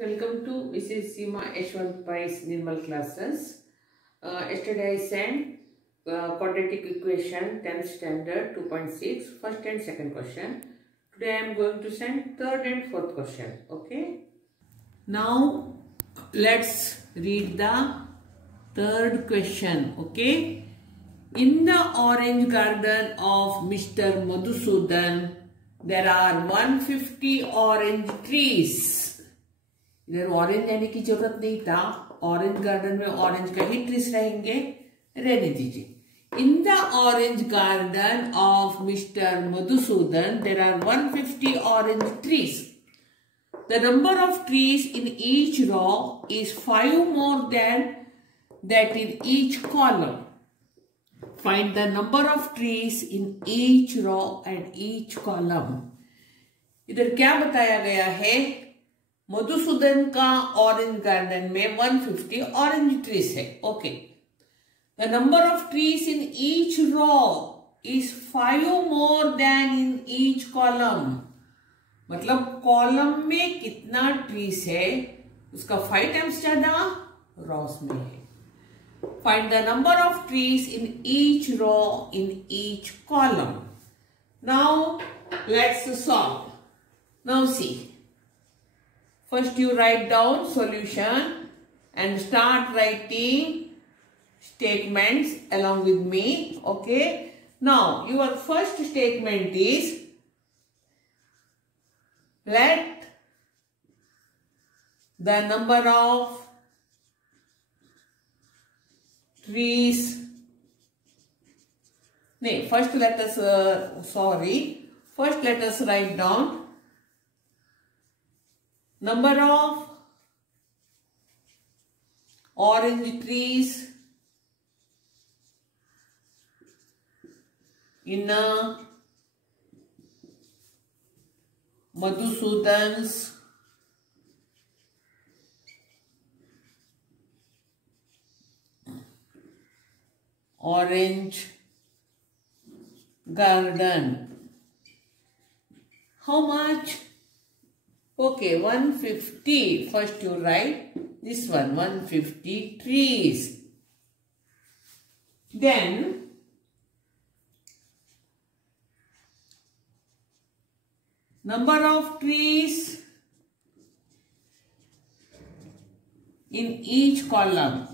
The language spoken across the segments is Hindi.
Welcome to Mrs. Seema Yashwant Pai's Nirmal classes. Yesterday I sent quadratic equation 10th standard 2.6 first and second question. Today I am going to send third and fourth question. Okay. Now let's read the third question. Okay. In the orange garden of Mr. Madhusudan, there are 150 orange trees. इधर ऑरेंज लेने की जरूरत नहीं था, ऑरेंज गार्डन में ऑरेंज का ही ट्रीज रहेंगे, रहने दीजिए। In the orange garden of mister Madhusudan there are 150 orange trees. The number of trees in each row is 5 more than that in each column. Find the number of trees in each row and each column. इधर क्या बताया गया है? मधुसूदन का ऑरेंज गार्डन में 150 ऑरेंज ट्रीज है। Okay, the number of trees in each row is 5 more than in each column. मतलब कॉलम में कितना ट्रीज है उसका 5 टाइम्स ज्यादा रोज में है। Find the number of trees in each row in each column. Now let's solve. Now see, first you write down solution and start writing statements along with me. Okay. Now your first statement is, let the number of trees, first let us write down number of orange trees in Madhusudan's orange garden. How much? Okay, 150. First you write this one, 150 trees. Then number of trees in each column.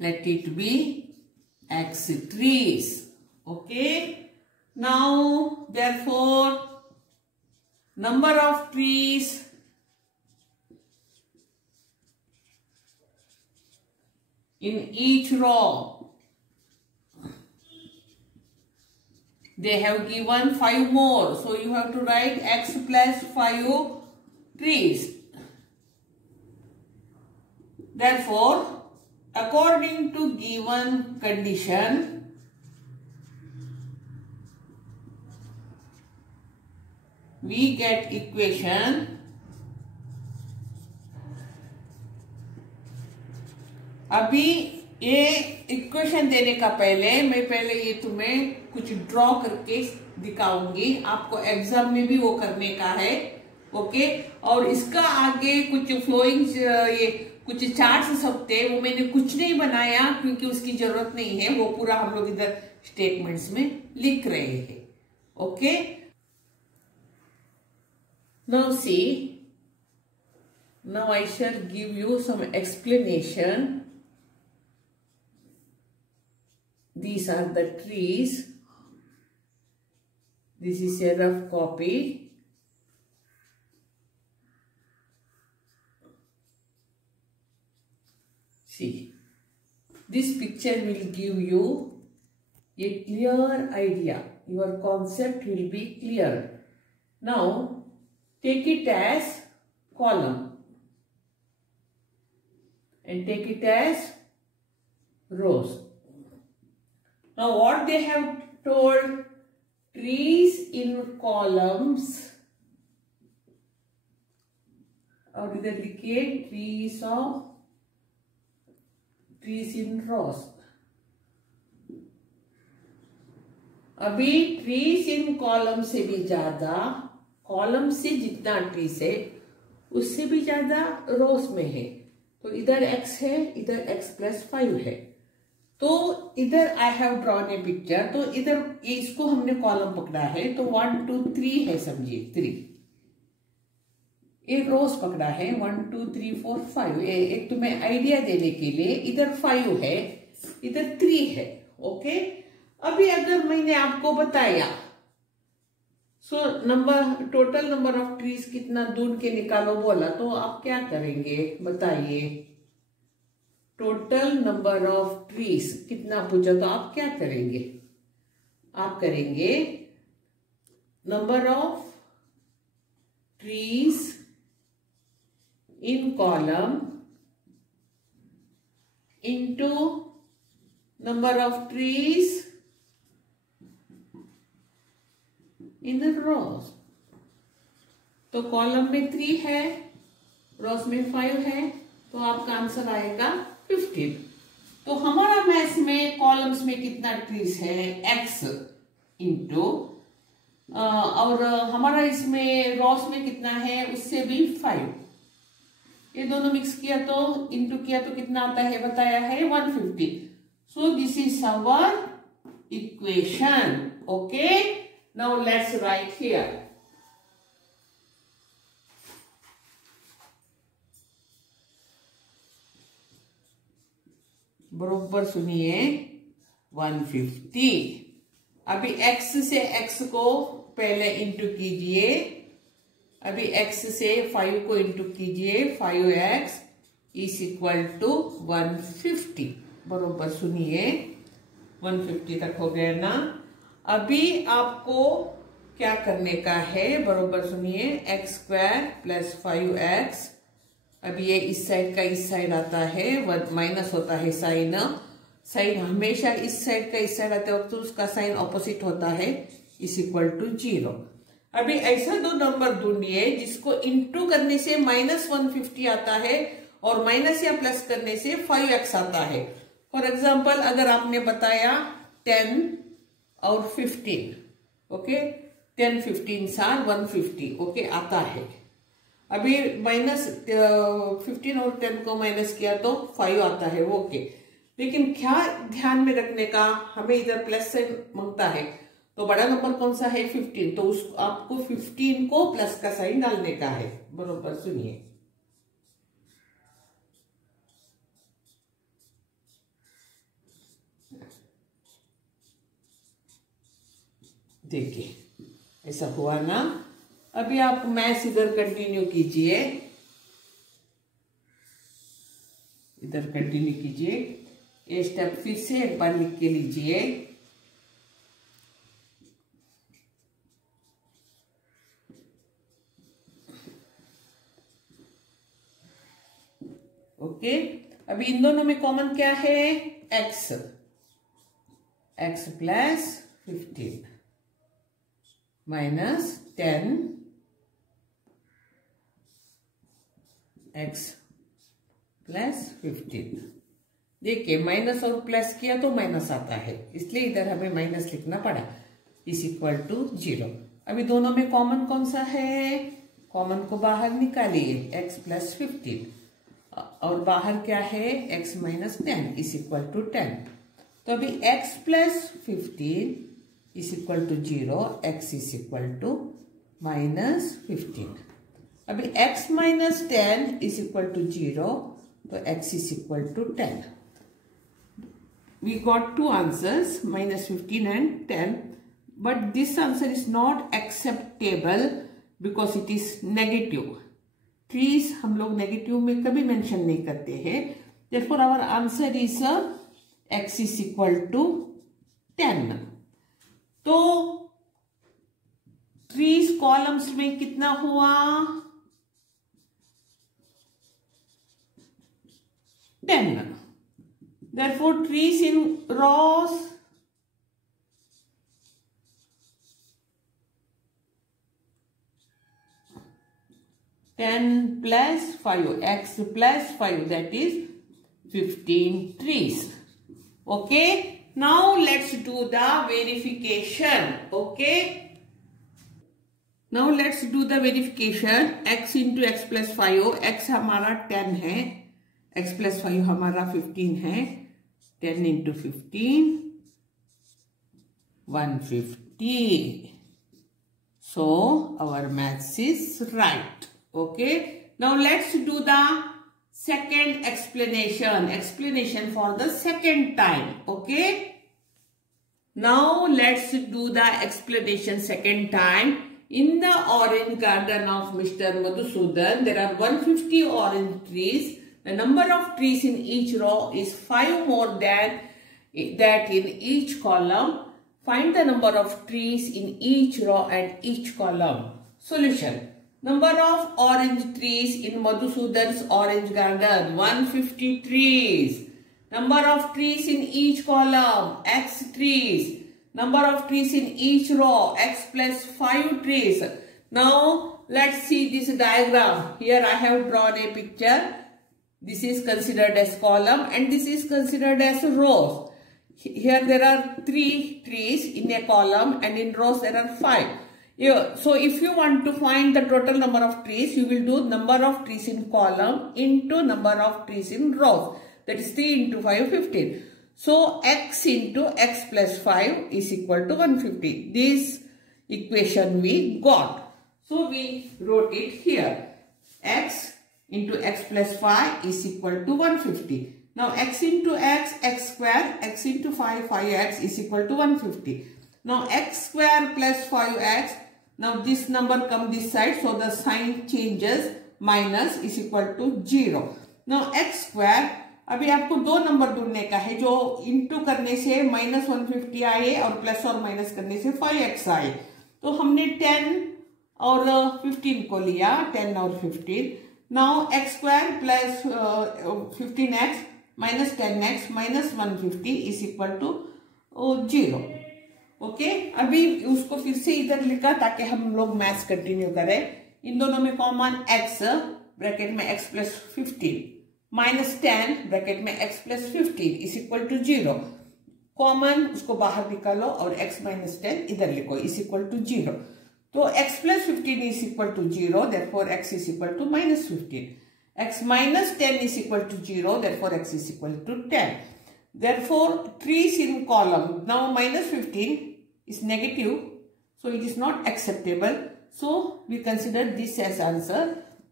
Let it be X trees. Okay. Now, therefore, number of trees in each row, they have given 5 more. So, you have to write X plus 5 trees. Therefore, according to given condition, we get equation अभी ये इक्वेशन देने का पहले मैं ये तुम्हें कुछ ड्रॉ करके दिखाऊंगी। आपको एग्जाम में भी वो करने का है। ओके, और इसका आगे कुछ फ्लोइंग ये कुछ चार्ट्स सब थे, वो मैंने कुछ नहीं बनाया क्योंकि उसकी जरूरत नहीं है। वो पूरा हम लोग इधर स्टेटमेंट्स में लिख रहे हैं। Okay, now see, now I shall give you some explanation. These are the trees. This is a rough copy. See, this picture will give you a clear idea. Your concept will be clear. Now, take it as column and take it as rows. Now what they have told, trees in columns, और इधर लिखिए trees in rows. अभी ट्रीज इन कॉलम से भी ज्यादा कॉलम से जितना ट्रीज है उससे भी ज्यादा रोज में है। तो इधर x है, इधर x+5 है। तो इधर I have drawn A picture. तो इधर इसको हमने कॉलम पकड़ा है, तो 1 2 3 है, समझिए 3। एक रोज पकड़ा है 1 2 3 4 5। एक तुम्हें आइडिया देने के लिए, इधर 5 है, इधर 3 है। ओके, अभी अगर मैंने आपको बताया टोटल नंबर ऑफ ट्रीज कितना ढूंढ के निकालो बोला, तो आप क्या करेंगे बताइए? टोटल नंबर ऑफ ट्रीज कितना पूछा तो आप क्या करेंगे? आप करेंगे number of trees in column into number of trees in the rows. तो कॉलम में 3 है, रोज में 5 है, तो आपका आंसर आएगा 15। तो हमारा मैथ में कॉलम्स में कितना ट्रीज है? x इंटू और हमारा इसमें रोज में कितना है? उससे भी 5। ये दोनों मिक्स किया तो इंटू किया तो कितना आता है बताया है? 150। So this is our equation. Okay, now let's write here. बरोबर सुनिए 150। अभी x से x को पहले इंटू कीजिए, अभी x से 5 को इंटू कीजिए, 5x इज इक्वल टू 150। बरोबर सुनिए 150 तक हो गया ना। अभी आपको क्या करने का है? बरोबर सुनिए, x² + 5x। अभी ये इस साइड का इस साइड आता है, माइनस होता है साइन। साइन हमेशा इस साइड का इस साइड आते वक्त तो उसका साइन ऑपोजिट होता है, इज इक्वल टू 0। अभी ऐसा दो नंबर ढूंढिए जिसको इंटू करने से -150 आता है और माइनस या प्लस करने से 5x आता है। फॉर एग्जाम्पल अगर आपने बताया 10 और 15, ओके, 10 15 आर 150, ओके, आता है। अभी -15 और 10 को माइनस किया तो 5 आता है, ओके। लेकिन क्या ध्यान में रखने का, हमें इधर प्लस से मांगता है, तो बड़ा नंबर कौन सा है? 15। तो उस आपको 15 को प्लस का साइन डालने का है। बरोबर सुनिए, देखिए ऐसा हुआ ना। अभी आप मैथ्स इधर कंटिन्यू कीजिए, इधर कंटिन्यू कीजिए। ये स्टेप फिर से एक बार लिख के लीजिए। ओके, अभी इन दोनों में कॉमन क्या है? x + 15 minus 10 x + 15। देखिए माइनस और प्लस किया तो माइनस आता है, इसलिए इधर हमें माइनस लिखना पड़ा, इज इक्वल टू 0। अभी दोनों में कॉमन कौन सा है? कॉमन को बाहर निकालिए, x + 15, और बाहर क्या है? x - 10 is equal to 10। तो अभी x + 15 is equal to 0, x is equal to -15। अभी x - 10 इज इक्वल टू 0, तो x is equal to 10। We got two answers, -15 and 10, but this answer is not acceptable because it is negative. Please, हम लोग नेगेटिव में कभी मेंशन नहीं करते हैं। Therefore, our answer is x is equal to 10. तो 3 कॉलम्स में कितना हुआ? 10. Therefore, trees in rows x + 5, that is 15 trees. Okay, now let's do the verification. Okay, now let's do the verification. x into x plus 5, x हमारा 10 है, x प्लस 5 हमारा 15 है. 10 into 15 150. So our maths is right. Okay. Now let's do the second explanation for the second time. Okay. Now let's do the explanation second time. In the orange garden of Mr. Madhusudan, there are 150 orange trees. The number of trees in each row is 5 more than that in each column. Find the number of trees in each row and each column. Solution. Number of orange trees in Madhusudan's orange garden, 150 trees. Number of trees in each column, x trees. Number of trees in each row, x plus 5 trees. Now, let's see this diagram. Here I have drawn a picture. This is considered as column and this is considered as rows. Here there are 3 trees in a column and in rows there are 5. So if you want to find the total number of trees, you will do number of trees in column into number of trees in rows. That is 3 into 5, 15. So x into x plus 5 is equal to 150. This equation we got. So we wrote it here. X into x plus 5 is equal to 150. Now x into x, x square, x into 5, 5x is equal to 150. Now x square plus 5x, now this number come this side, so the sign changes, minus is equal to 0. Now x square, अभी आपको दो नंबर ढूंढने का है जो इंटू करने से माइनस 150 आए और प्लस और माइनस करने से 5x आए. तो हमने 10 और 15 को लिया, 10 और 15. Now x square plus 15x minus 10x minus 150 is equal to 0. Okay, अभी उसको फिर से इधर लिखा ताकि हम लोग मैथ्स कंटिन्यू करें. इन दोनों में कॉमन x ब्रैकेट में x प्लस 15 माइनस 10 ब्रैकेट में x plus 15 is equal to 0. Common उसको बाहर निकालो और x माइनस 10 इधर लिखो इज इक्वल टू 0. तो x plus 15 is equal to 0, therefore x is equal to minus 15. x minus 10 is equal to 0, therefore x is equal to 10. Therefore, trees in column, now minus 15 is negative, so it is not acceptable. So, we consider this as answer.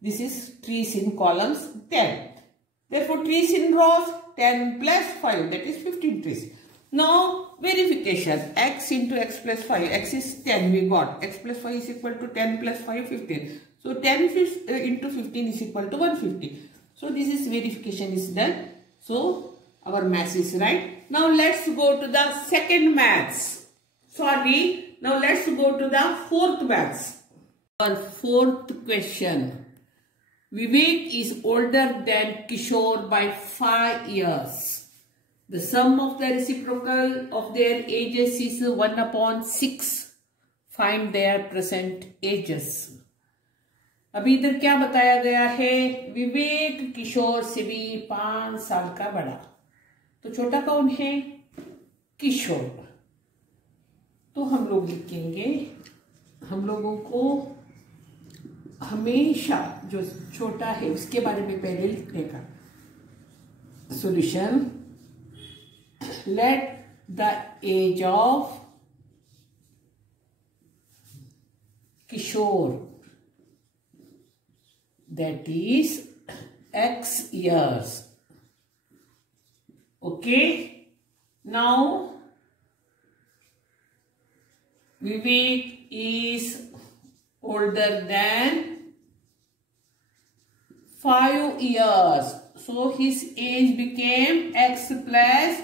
This is trees in columns 10. Therefore, trees in rows 10 plus 5, that is 15 trees. Now, verification. X into x plus 5, x is 10 we got. X plus 5 is equal to 10 plus 5, 15. So 10 into 15 is equal to 150. So this is verification is done. So our maths is right. Now let's go to the second maths. Sorry. Now let's go to the fourth maths. Our fourth question. Vivek is older than Kishore by 5 years. The sum of the reciprocal of their ages is 1/6. Find their present ages. अभी इधर क्या बताया गया है? विवेक किशोर से भी 5 साल का बड़ा. तो छोटा कौन है? किशोर. तो हम लोग लिखेंगे, हम लोगों को हमेशा जो छोटा है उसके बारे में पहले लिखने का. Solution. Let the age of Kishore, that is x years. Okay. Now Vivek is older than 5 years. So his age became x plus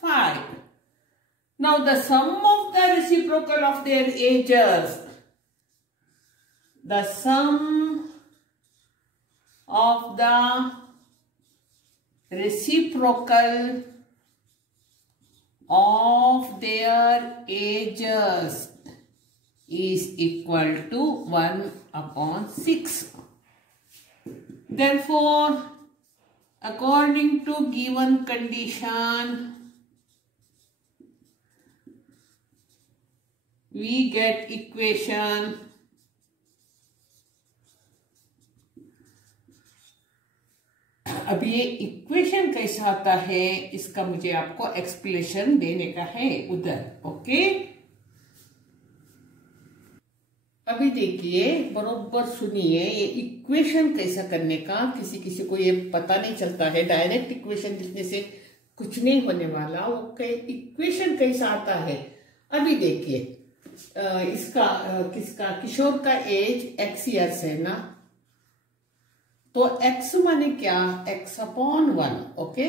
5. Now the sum of the reciprocal of their ages. The sum of the reciprocal of their ages is equal to 1/6. Therefore, according to given condition, we get equation अब ये इक्वेशन कैसा आता है इसका मुझे आपको एक्सप्लेनेशन देने का है उधर। ओके, अभी देखिए बरोबर सुनिए, ये इक्वेशन कैसा करने का, किसी किसी को ये पता नहीं चलता है, डायरेक्ट इक्वेशन लिखने से कुछ नहीं होने वाला, वो इक्वेशन कैसा आता है। अभी देखिए इसका किसका, किशोर का एज x ईयर्स है ना, तो x माने क्या, x अपॉन 1। ओके,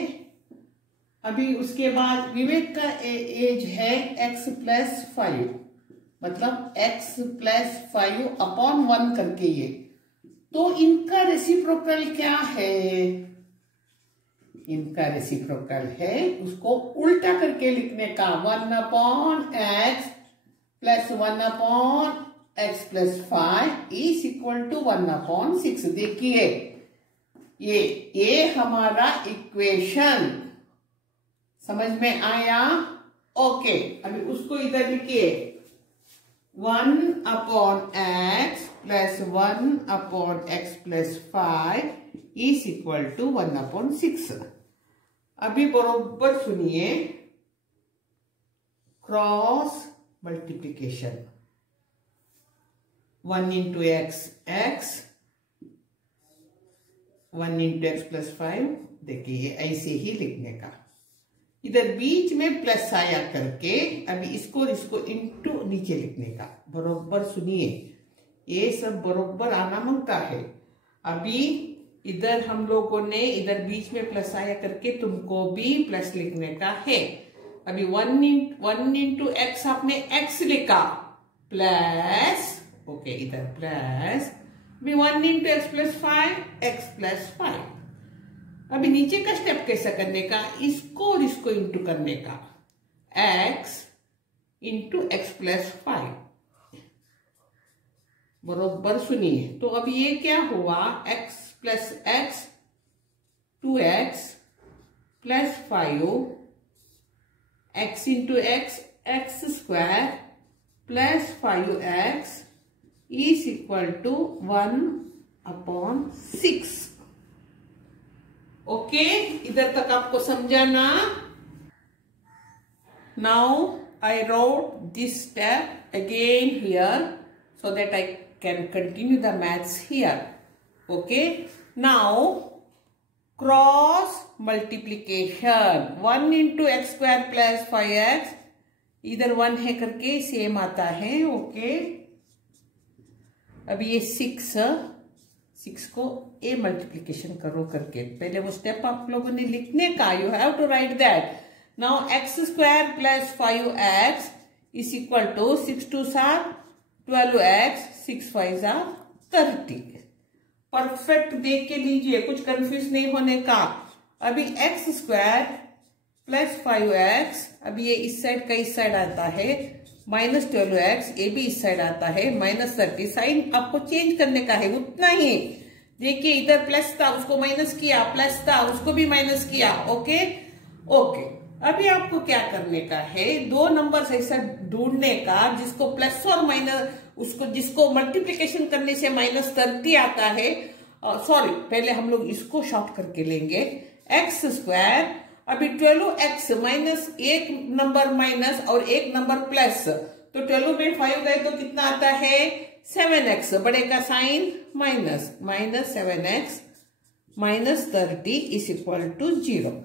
अभी उसके बाद विवेक का एज है x प्लस 5, मतलब x प्लस 5 अपॉन 1 करके ये, तो इनका रेसिप्रोकल क्या है, इनका रेसिप्रोकल है उसको उल्टा करके लिखने का, 1 upon x plus 1 upon x plus 5 is equal to 1 upon 6। देखिए ये हमारा इक्वेशन समझ में आया। ओके, अभी उसको इधर लिखिए, 1 upon x plus 1 upon x plus 5 is equal to 1 upon 6। अभी बरोबर सुनिए, cross multiplication, 1 into x x, 1 into x plus 5। देखिए ऐसे ही लिखने का, इधर बीच में प्लस आया करके अभी इसको और इसको इंटू नीचे लिखने का। बरोबर सुनिए, ये सब बरोबर आना मांगता है। अभी इधर हम लोगों ने इधर बीच में प्लस आया करके तुमको भी प्लस लिखने का है। अभी 1 इंटू एक्स आपने x लिखा प्लस, ओके इधर प्लस, अभी 1 into x plus 5 x plus 5। अभी नीचे का स्टेप कैसा करने का, इसको और इसको इंटू करने का, x इंटू एक्स प्लस 5। बरोबर सुनिए, तो अभी ये क्या हुआ, x plus x 2x plus 5 x into x x square plus 5x is equal to 1 upon 6। Okay, इधर तक आपको समझा ना। Now I wrote this step again here so that I can continue the maths here. Okay, now cross multiplication, 1 into x square plus 5x, इधर 1 है करके सेम आता है। ओके, अभी ये 6 को ए मल्टीप्लीकेशन करो करके, पहले वो स्टेप आप लोगों ने लिखने का, you have to write that. Now x square plus 5x is equal to 6 2 7 12x, 6 5 30। Perfect देख के लीजिए, कुछ कंफ्यूज नहीं होने का। अभी एक्स स्क्वायर प्लस 5x, अभी ये इस साइड का इस साइड आता है, माइनस 12x, ये भी इस साइड आता है, माइनस 30। साइन आपको चेंज करने का है, उतना ही। देखिए इधर प्लस था उसको माइनस किया, प्लस था उसको भी माइनस किया। ओके ओके, अभी आपको क्या करने का है, दो नंबर ऐसा ढूंढने का जिसको प्लस और माइनस, उसको जिसको मल्टीप्लिकेशन करने से माइनस 30 आता है। सॉरी, पहले हम लोग इसको शॉर्ट करके लेंगे, एक्स स्क्वायर, अभी 12x माइनस एक नंबर माइनस और एक नंबर प्लस, तो 12 में 5 गए तो कितना आता है 7x, बड़े का sign minus, minus 7x minus 30 is equal to 0।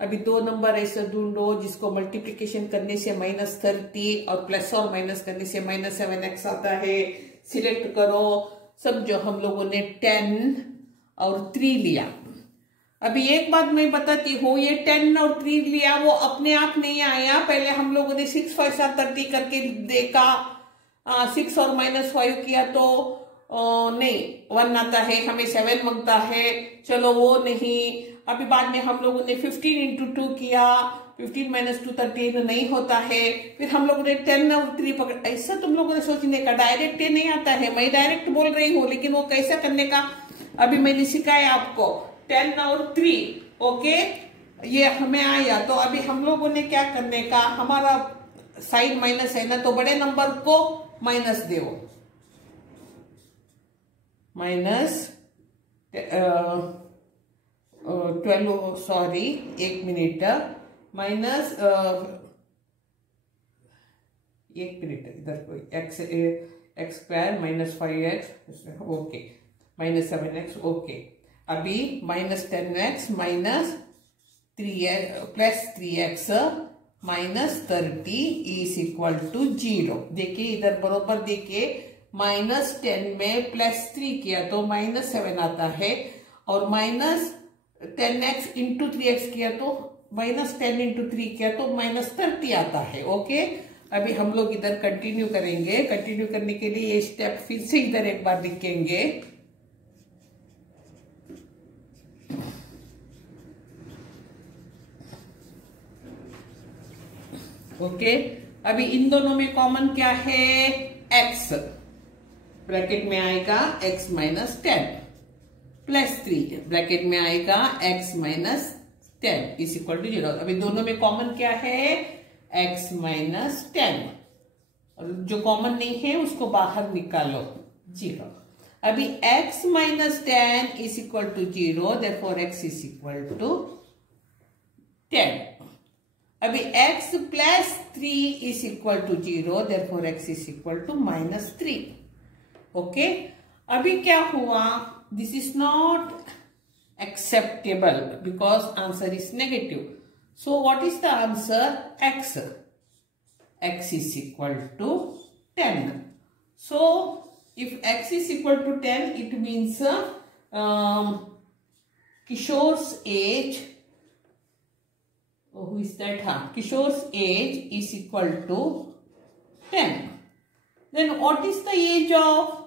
अभी दो नंबर ऐसे ढूंढो जिसको मल्टीप्लिकेशन करने से माइनस 30 और प्लस और माइनस करने से माइनस 7x आता है। सिलेक्ट करो सब, जो हम लोगों ने 10 और 3 लिया। अभी एक बात मैं बताती हूँ, ये 10 और 3 लिया वो अपने आप नहीं आया, पहले हम लोगों ने 6 5 7 30 करके देखा, 6 और माइनस 5 किया तो नहीं 1 आता है, हमें 7 मांगता है, चलो वो नहीं। अभी बाद में हम लोगों ने 15 इंटू 2 किया, 15 माइनस 2 13 नहीं होता है, फिर हम लोगों ने 10 और 3 पकड़। ऐसा तुम लोगों ने सोचने का, डायरेक्ट ये नहीं आता है, मैं डायरेक्ट बोल रही हूँ, लेकिन वो कैसा करने का अभी मैंने सिखाया आपको, 10 और 3। ओके, ये हमें आया, तो अभी हम लोगों ने क्या करने का, हमारा साइन माइनस है ना, तो बड़े नंबर को माइनस दो, minus 12 sorry 1 minute minus 1 minute इधर कोई X square minus 5x okay minus 7x okay. अभी minus 10x minus 3x plus 3x minus 30 is equal to 0। देखिए इधर बरोबर देखिए माइनस 10 में प्लस 3 किया तो माइनस 7 आता है और माइनस 10x इंटू 3x किया तो माइनस 10 इंटू 3 किया तो माइनस 30 आता है ओके। अभी हम लोग इधर कंटिन्यू करेंगे। कंटिन्यू करने के लिए ये स्टेप फिर से इधर एक बार लिखेंगे। ओके अभी इन दोनों में कॉमन क्या है x ब्रैकेट में आएगा x माइनस 10 प्लस 3 ब्रैकेट में आएगा x minus 10 is equal to 0। अभी दोनों में कॉमन क्या है x माइनस 10 और जो कॉमन नहीं है उसको बाहर निकालो 0। अभी x minus 10 is equal to 0 therefore x is equal to 10। अभी x plus 3 is equal to 0 therefore x is equal to minus 3 okay. अभी क्या हुआ this is not acceptable because answer is negative. So what is the answer? X. X is equal to 10. So if X is equal to 10, it means Kishore's age. Oh, who is that? Kishore's age is equal to 10. Then what is the age of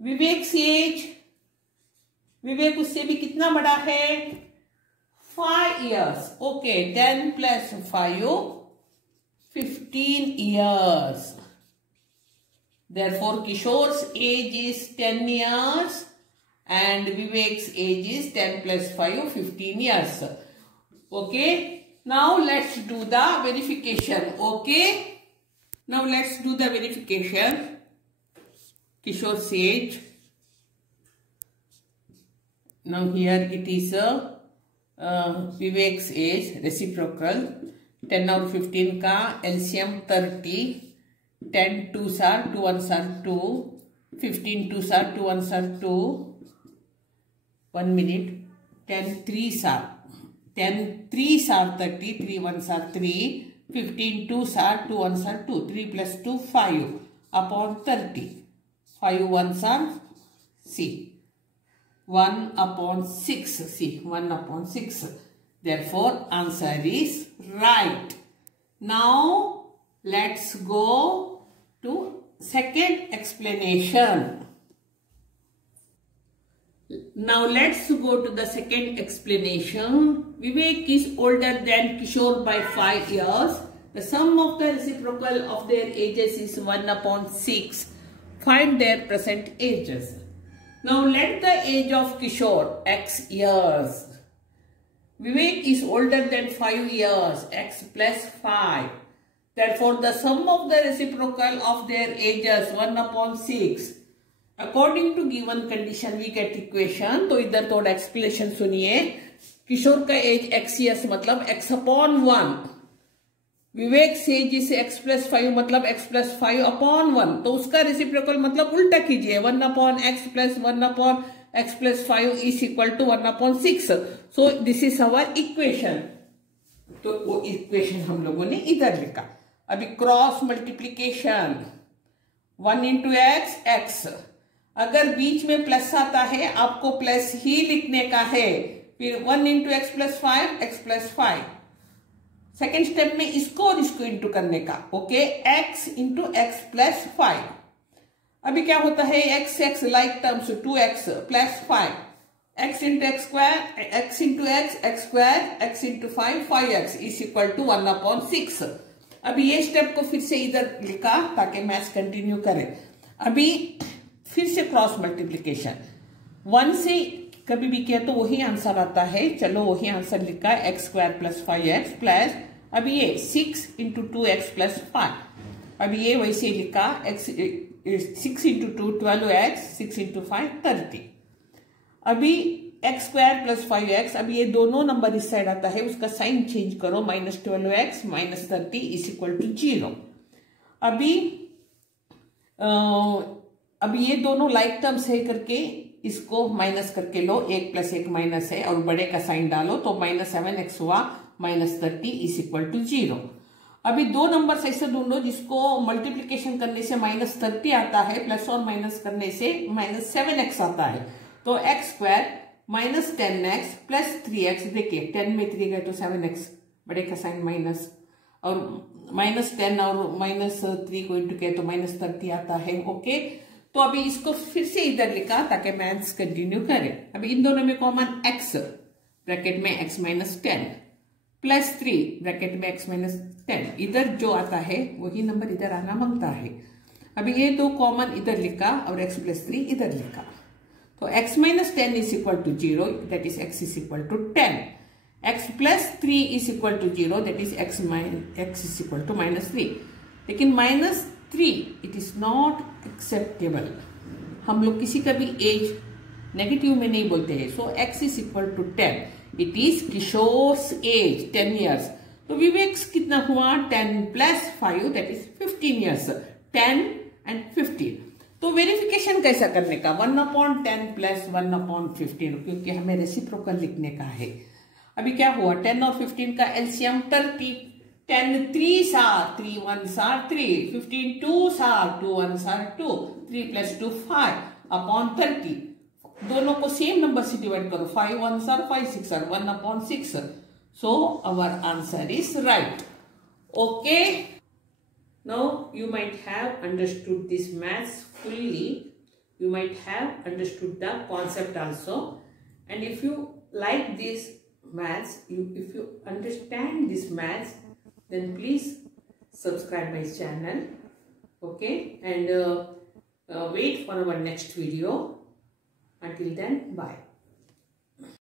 Vivek's age? विवेक उससे भी कितना बड़ा है 5 years okay 10 plus 5 15 years therefore Kishore's age is 10 years and Vivek's age is 10 plus 5 15 years okay। now let's do the verification okay। now let's do the verification। Kishore's age, now here it is Vivek's age reciprocal 10 और 15 का LCM 30 10 2s are 2 1s are 2 15 2s are 2 1s are 2 1 minute 10 3s are 10 3s are 30 3 1s are 3 15 2s are 2 1s are 2 3 plus 2 5 upon 30 5 1s are C 1 upon 6 see 1 upon 6 therefore answer is right। now let's go to second explanation। now let's go to the second explanation। Vivek is older than Kishore by 5 years। the sum of the reciprocal of their ages is 1 upon 6। find their present ages। now let the age of Kishore x years, Vivek is older than 5 years x plus 5 therefore the sum of the reciprocal of their ages 1 upon 6 according to given condition we get equation। तो इधर थोड़ा explanation सुनिए। किशोर का एज x years मतलब x upon 1, विवेक से जिसे x प्लस 5 मतलब x प्लस 5 अपॉन 1 तो उसका रेसिप्रोकल मतलब उल्टा कीजिए 1 upon x plus 1 upon x plus 5 is equal to 1 upon 6। So this is our equation. तो वो इक्वेशन हम लोगों ने इधर लिखा। अभी क्रॉस मल्टीप्लीकेशन 1 इंटू x अगर बीच में प्लस आता है आपको प्लस ही लिखने का है। फिर 1 into x plus 5 x plus 5 second step में इसको और इसको इंटू करने का okay x into x plus 5। अभी क्या होता है x like terms 2x plus 5 x into x square x into x square x into 5x is equal to 1 upon 6। अभी ये स्टेप को फिर से इधर लिखा ताकि मैथ्स कंटिन्यू करें। अभी फिर से क्रॉस मल्टीप्लीकेशन 1 से कभी भी किया तो वही आंसर आता है। चलो वही आंसर लिखा x square plus 5x plus अभी ये 6 इंटू 2x प्लस 5। अभी ये वैसे लिखा x 6 इंटू 2 12x 6 इंटू 5 30। अभी एक्स स्क्वायर प्लस 5x, अब ये दोनों नंबर इस साइड आता है, उसका साइन चेंज करो, -12x minus 30 is equal to 0। अभी ये दोनों लाइक टर्म्स है करके इसको माइनस करके लो, 1 प्लस 1 माइनस है और बड़े का साइन डालो तो -7x हुआ, -30 इज इक्वल टू 0। अभी दो नंबर्स ऐसे ढूंढो जिसको मल्टीप्लीकेशन करने से -30 आता है, प्लस और माइनस करने से -7x आता है। तो x square minus 10x plus 3x, देखिए 10 में 3 गए तो 7x, बड़े का साइन माइनस, और -10 और -3 को इंटू किया तो -30 आता है। ओके, तो अभी इसको फिर से इधर लिखा ताकि मैथ्स कंटिन्यू करें। अभी इन दोनों में कॉमन x, ब्रैकेट में x माइनस 10 प्लस 3 ब्रैकेट में x माइनस 10, इधर जो आता है वही नंबर इधर आना मांगता है। अभी ये दो कॉमन इधर लिखा और x प्लस 3 इधर लिखा, तो x minus 10 is equal to 0, that is x is equal to 10, x plus 3 is equal to 0, that is x is equal to -3। लेकिन -3 इट इज नॉट एक्सेप्टेबल, हम लोग किसी का भी एज नेगेटिव में नहीं बोलते हैं। So x is equal to 10, it is Kishore's age 10 years. तो विवेक कितना हुआ, 10 plus 5 that is 15 years, 10 and 15। तो वेरिफिकेशन कैसा करने का, 1/10 प्लस 1/15, क्योंकि हमें रेसिप्रोकल लिखने का है। अभी क्या हुआ, 10 और 15 का LCM 30, 10 3s are 3 1s are 3, 15 2s are 2 1s are 2, 3 plus 2 5 upon 30, दोनों को सेम नंबर से डिवाइड करो, 5 1s are 5 6 are 1/6, so our answer is right. Okay, now you might have understood this maths fully, you might have understood the concept also, and if you like this maths, if you understand this maths, then please subscribe my channel. Okay, and wait for our next video. Until then, bye.